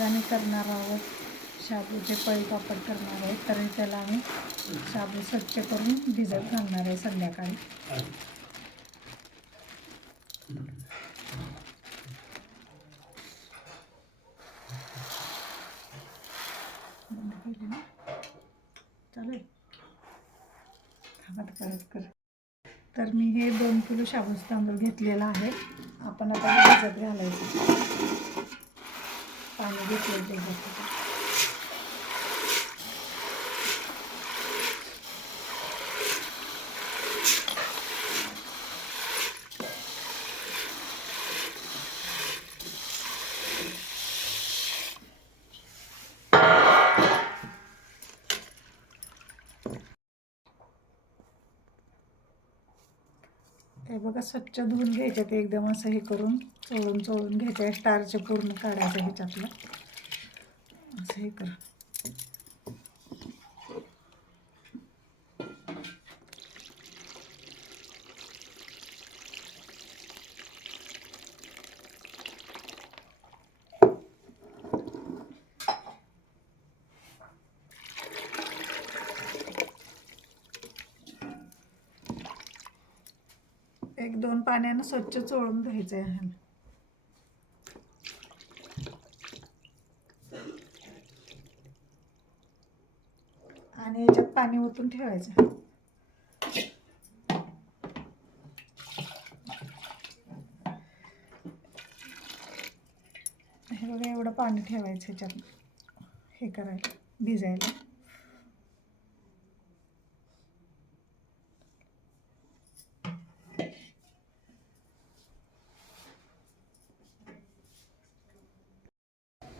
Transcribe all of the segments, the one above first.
आज आम्ही करणार आहोत शाबूचे पळी पापड करणार आहे. तर त्याला आम्ही शाबू स्वच्छ करून भिजत घालणार आहे संध्याकाळी. चालेल तर मी हे 2 किलो शाबूचे तांदूळ घेतलेला आहे. आपण आता भिजत घालायचं. पाणी घेतलं त्याच्यात. हे बघा स्वच्छ धुवून घ्यायचे ते एकदम असं हे करून चोळून घ्यायचे. स्टार्च पूर्ण काढायचं ह्याच्यातलं असं हे कर. एक 2 पाण्यानं स्वच्छ चोळून घ्यायचं आहे. आणि याच्यात पाणी ओतून ठेवायचं. हे बघा एवढं पाणी ठेवायचं ह्याच्यात हे करायला भिजायला.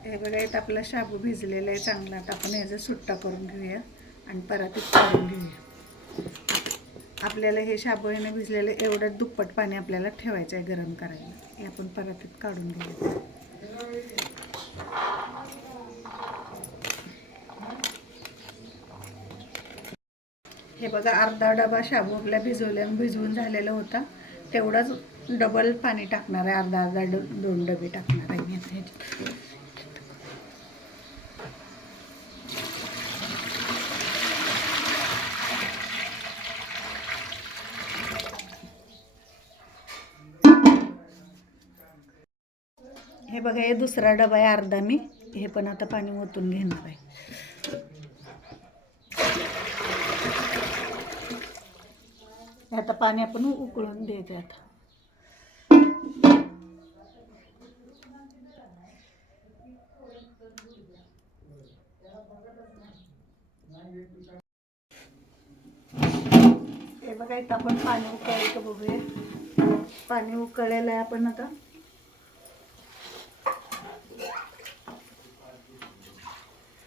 हे बघा इथं आपला शाबू भिजलेला आहे चांगला. आता आपण ह्याचा सुट्टा करून घेऊया आणि परातीत काढून घेऊया. आपल्याला हे शाबू ह्याने भिजलेलं एवढं दुप्पट पाणी आपल्याला ठेवायचं आहे गरम करायला. हे आपण परातीत काढून घेऊया. हे बघा अर्धा डबा शाबू आपला भिजवून झालेला होता. तेवढंच डबल पाणी टाकणार आहे. अर्धा 2 डबे टाकणार आहे मी आता ह्याच्यात. हे बघा हे दुसरा डबा आहे अर्धा मी. हे पण आता पाणी ओतून घेणार आहे. आता पाणी आपण उकळून द्यायचं. आता हे बघा इथं आपण पाणी उकळायचं बघूया. पाणी उकळलेलं आहे. आपण आता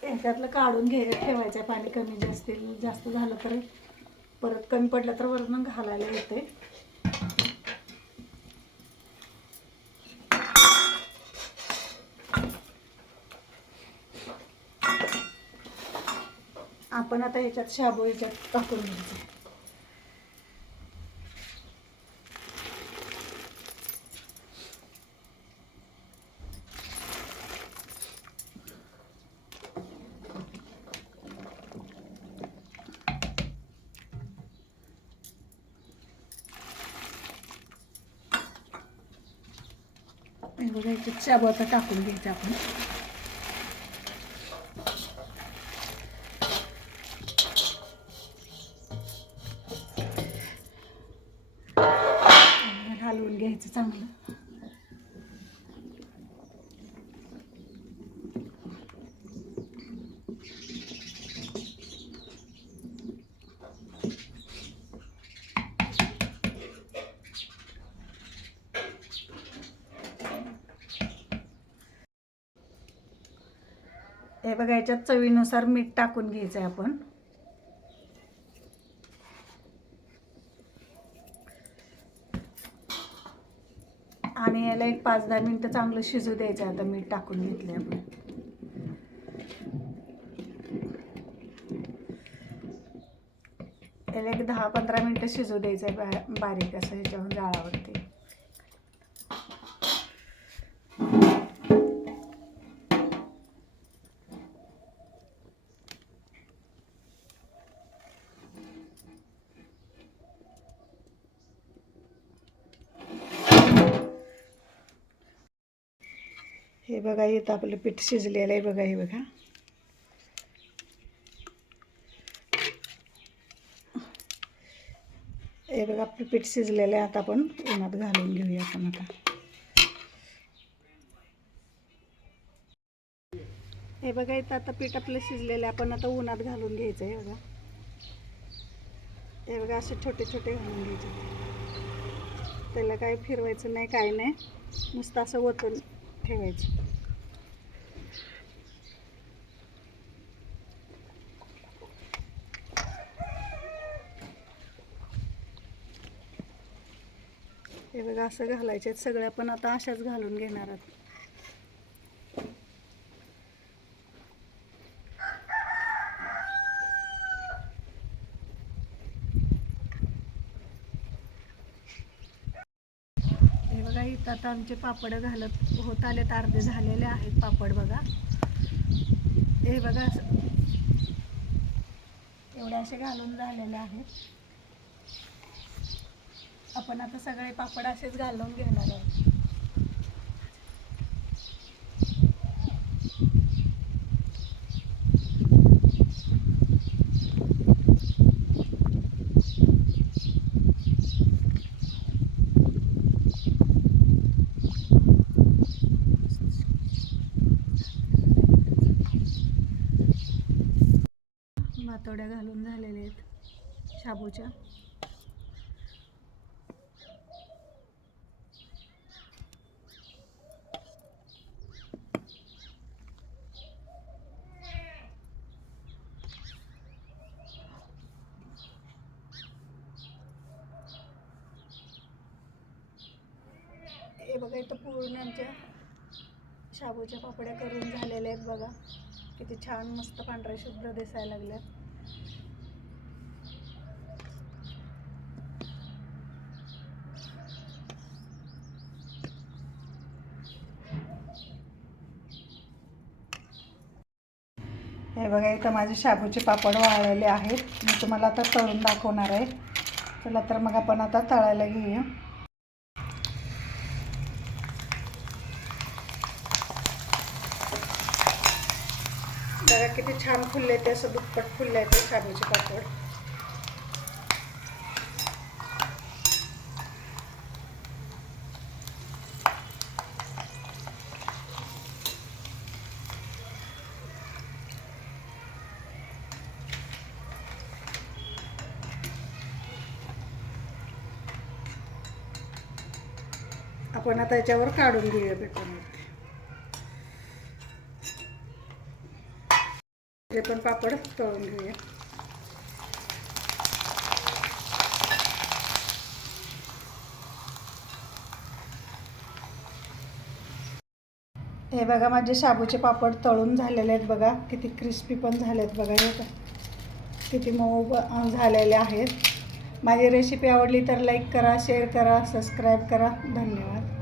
ह्याच्यातलं काढून ठेवायचं आहे. पाणी कमी जास्त झालं तर परत कमी पडलं तर वरून घालायला येते. आपण आता ह्याच्यात शाबू ह्याच्यात टाकून घ्यायचं. बघा ह्याच्यात शाबू आता टाकून घ्यायचं आपण. हलवून घ्यायचं चांगलं. हे बघा याच्यात चवीनुसार मीठ टाकून घ्यायचं आहे आपण. आणि याला एक 5-10 मिनिटं चांगलं शिजू द्यायचं. आता मीठ टाकून घेतले आपण. याला एक 10-15 मिनिटं शिजू द्यायचं आहे बारीक असं ह्याच्यावर जाळावरती. हे बघा इथं आपलं पीठ शिजलेलं आहे बघा. हे बघा हे बघा आपलं पीठ शिजलेलं आहे. आता आपण उन्हात घालून घेऊया आपण आता. हे बघा इथं आता पीठ आपलं शिजलेलं आहे. आपण आता उन्हात घालून घ्यायचं आहे बघा. हे बघा असे छोटे छोटे घालून घ्यायचे. त्याला काही फिरवायचं नाही, काही नाही, नुसतं असं ओतून ठेवायचं. हे बघा असं घालायचे आहेत सगळे. आपण आता अशाच घालून घेणार आहोत. हे बघा इथं आता आमचे पापड घालत होत आलेत. अर्धे झालेले आहेत पापड बघा. हे बघा असं एवढे असे घालून झालेले आहेत. आपण आता सगळे पापड असेच घालून घेणार आहोत. भातोड्या घालून झालेल्या आहेत शाबूच्या. हे बघा इथं पूर्ण आमच्या शाबूच्या पापड्या करून झालेल्या आहेत बघा. किती छान मस्त पांढऱ्या शुभ्र दिसायला लागल्या. हे बघा इथं माझे शाबूचे पापड वाळलेले आहेत. मी तुम्हाला आता तळून दाखवणार आहे. चला तर मग आपण आता तळायला घेऊया. बघा किती छान फुलले ते, असं दुप्पट फुलले ते शाबूचे पापड. आपण आता याच्यावर काढून घेऊया बेटरमध्ये. हे पण पापड तळून घेऊया. हे बघा माझे शाबूचे पापड तळून झालेले आहेत बघा. किती क्रिस्पी पण झालेत बघा. हे किती मऊ झालेले आहेत. माझी रेसिपी आवडली तर लाईक करा, शेअर करा, सबस्क्राईब करा. धन्यवाद.